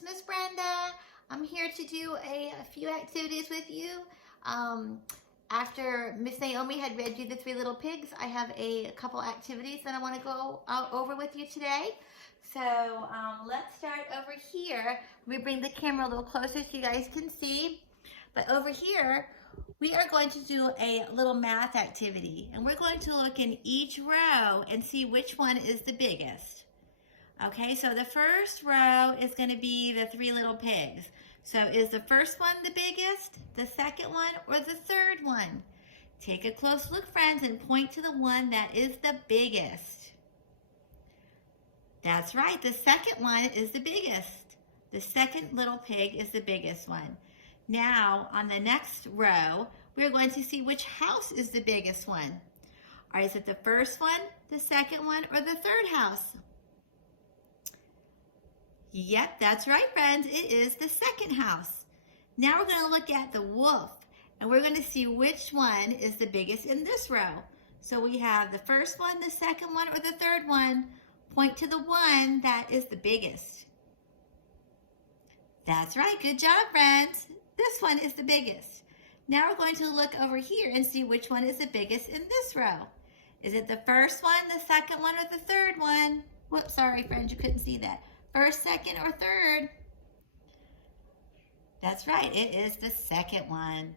it's Miss Brenda. I'm here to do a few activities with you. After Miss Naomi had read you the Three Little Pigs, I have a couple activities that I want to go over with you today. So let's start over here. Let me bring the camera a little closer so you guys can see. But over here, we are going to do a little math activity. And we're going to look in each row and see which one is the biggest. Okay, so the first row is going to be the Three Little Pigs. So is the first one the biggest, the second one, or the third one? Take a close look, friends, and point to the one that is the biggest. That's right, the second one is the biggest. The second little pig is the biggest one. Now, on the next row, we're going to see which house is the biggest one. All right, is it the first one, the second one, or the third house? Yep, that's right, friends. It is the second house. Now we're going to look at the wolf, and we're going to see which one is the biggest in this row. So we have the first one, the second one, or the third one. Point to the one that is the biggest. That's right. Good job, friends. This one is the biggest. Now we're going to look over here and see which one is the biggest in this row. Is it the first one, the second one, or the third one? Whoops, sorry, friends, you couldn't see that. First, second, or third? That's right, it is the second one.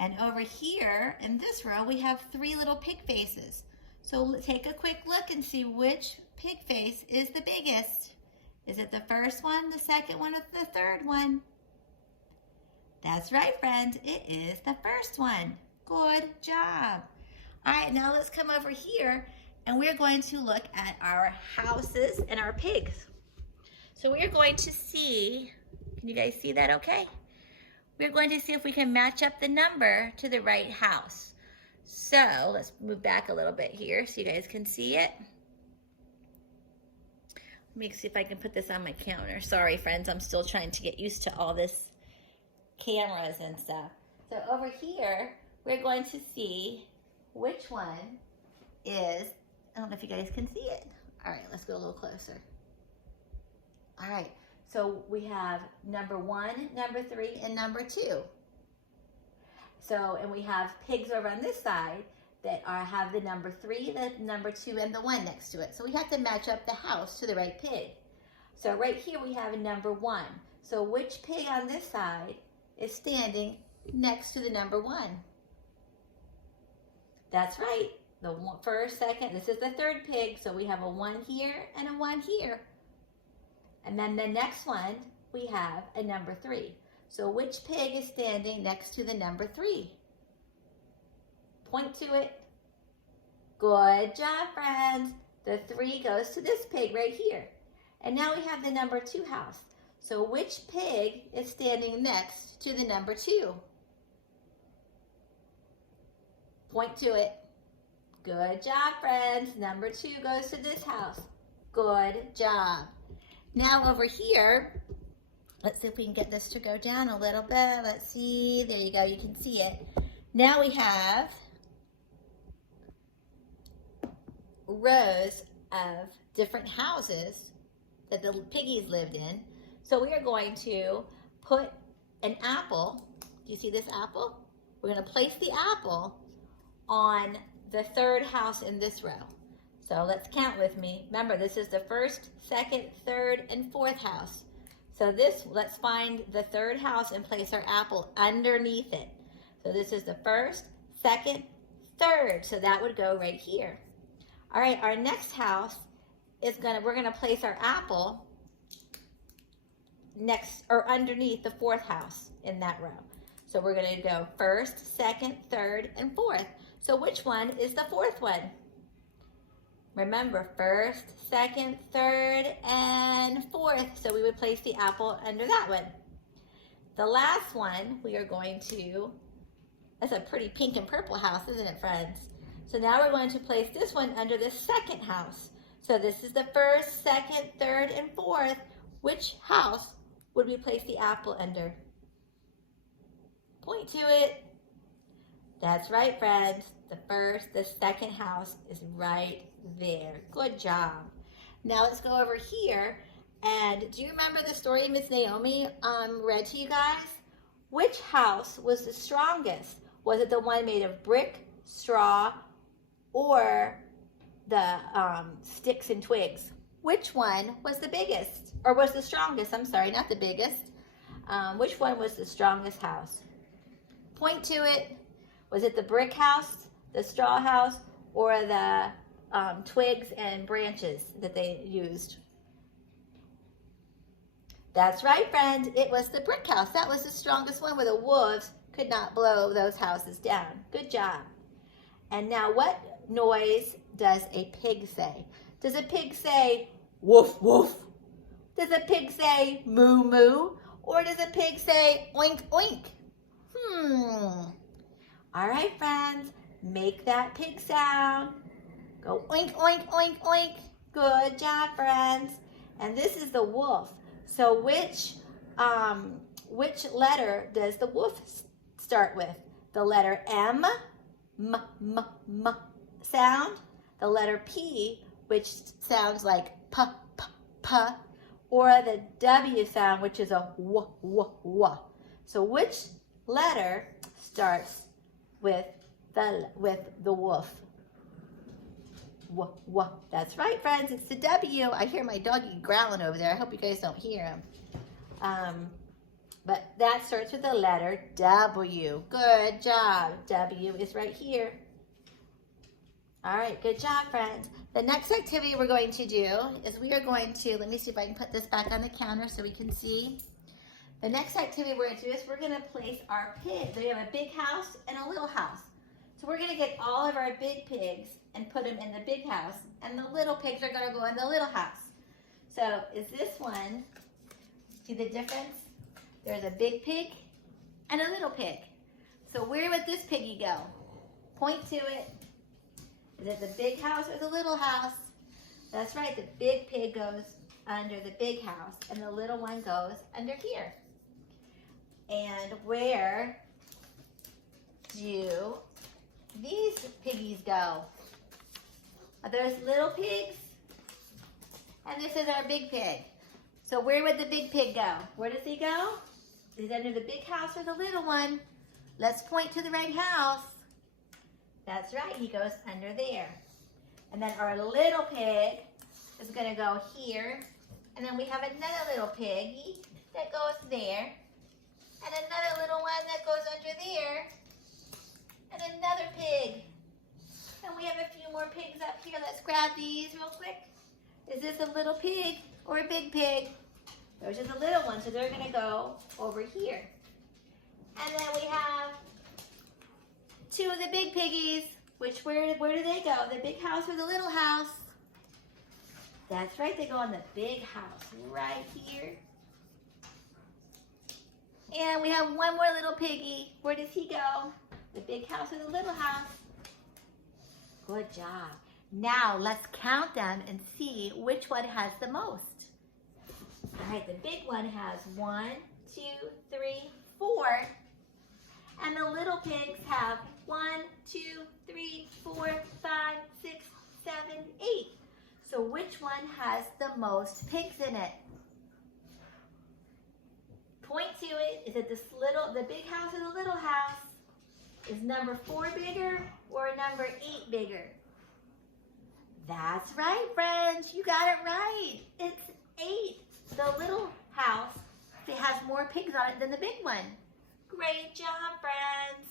And over here in this row, we have three little pig faces. So take a quick look and see which pig face is the biggest. Is it the first one, the second one, or the third one? That's right, friends, it is the first one. Good job. All right, now let's come over here and we're going to look at our houses and our pigs. So we're going to see, can you guys see that okay? We're going to see if we can match up the number to the right house. So let's move back a little bit here so you guys can see it. Let me see if I can put this on my counter. Sorry, friends, I'm still trying to get used to all this cameras and stuff. So over here, we're going to see which one is, I don't know if you guys can see it. All right, let's go a little closer. All right, so we have number 1, number 3, and number 2. So, and we have pigs over on this side that have the number 3, the number 2, and the 1 next to it. So we have to match up the house to the right pig. So right here we have a number 1. So which pig on this side is standing next to the number 1? That's right, the first, second, this is the third pig, so we have a 1 here and a 1 here. And then the next one, we have a number 3. So which pig is standing next to the number 3? Point to it. Good job, friends. The 3 goes to this pig right here. And now we have the number 2 house. So which pig is standing next to the number 2? Point to it. Good job, friends. Number 2 goes to this house. Good job. Now over here, let's see if we can get this to go down a little bit. Let's see, there you go, you can see it. Now we have rows of different houses that the piggies lived in. So we are going to put an apple, do you see this apple? We're gonna place the apple on the third house in this row. So let's count with me. Remember, this is the first, second, third, and fourth house. So let's find the third house and place our apple underneath it. So this is the first, second, third. So that would go right here. All right, our next house is we're gonna place our apple next or underneath the fourth house in that row. So we're gonna go first, second, third, and fourth. So which one is the fourth one? Remember, first, second, third, and fourth. So we would place the apple under that one. The last one we are going to, that's a pretty pink and purple house, isn't it, friends? So now we're going to place this one under the second house. So this is the first, second, third, and fourth. Which house would we place the apple under? Point to it. That's right, friends. The second house is right there. Good job. Now let's go over here And do you remember the story Miss Naomi read to you guys? Which house was the strongest? Was it the one made of brick, straw, or the sticks and twigs? Which one was the biggest? Or was the strongest? I'm sorry, not the biggest. Which one was the strongest house? Point to it. Was it the brick house, the straw house, or the twigs and branches that they used? That's right, friends. It was the brick house. That was the strongest one where the wolves could not blow those houses down. Good job. And now what noise does a pig say? Does a pig say woof woof? Does a pig say moo moo? Or does a pig say oink oink? All right, friends. Make that pig sound. Go oink oink oink oink. Good job, friends. And this is the wolf. So which letter does the wolf start with? The letter M, sound. The letter P, which sounds like p, p, p. Or the W sound, which is a w, w, w. So which letter starts with the wolf? W, w. That's right, friends. It's the W. I hear my doggy growling over there. I hope you guys don't hear him. But that starts with the letter W. Good job. W is right here. All right, good job, friends. The next activity we're going to do is we are going to, let me see if I can put this back on the counter so we can see. The next activity we're going to do is we're going to place our pigs. We have a big house and a little house. So we're going to get all of our big pigs and put them in the big house, and the little pigs are going to go in the little house. So is this one, see the difference? There's a big pig and a little pig. So where would this piggy go? Point to it. Is it the big house or the little house? That's right, the big pig goes under the big house and the little one goes under here. And where do these piggies go? Are those little pigs? And this is our big pig. So where would the big pig go? Where does he go? Is he under the big house or the little one? Let's point to the right house. That's right, he goes under there. And then our little pig is gonna go here. And then we have another little piggy that goes there. And another little one that goes under there. And another pig. And we have a few more pigs up here. Let's grab these real quick. Is this a little pig or a big pig? Those are the little ones, so they're gonna go over here. And then we have two of the big piggies, which where do they go? The big house or the little house? That's right, they go in the big house right here. And we have one more little piggy. Where does he go? The big house or the little house? Good job. Now let's count them and see which one has the most. All right, the big one has 1, 2, 3, 4. And the little pigs have 1, 2, 3, 4, 5, 6, 7, 8. So which one has the most pigs in it? Point to it. Is it the big house or the little house? Is number 4 bigger or number 8 bigger? That's right, friends. You got it right. It's 8. The little house has more pigs on it than the big one. Great job, friends.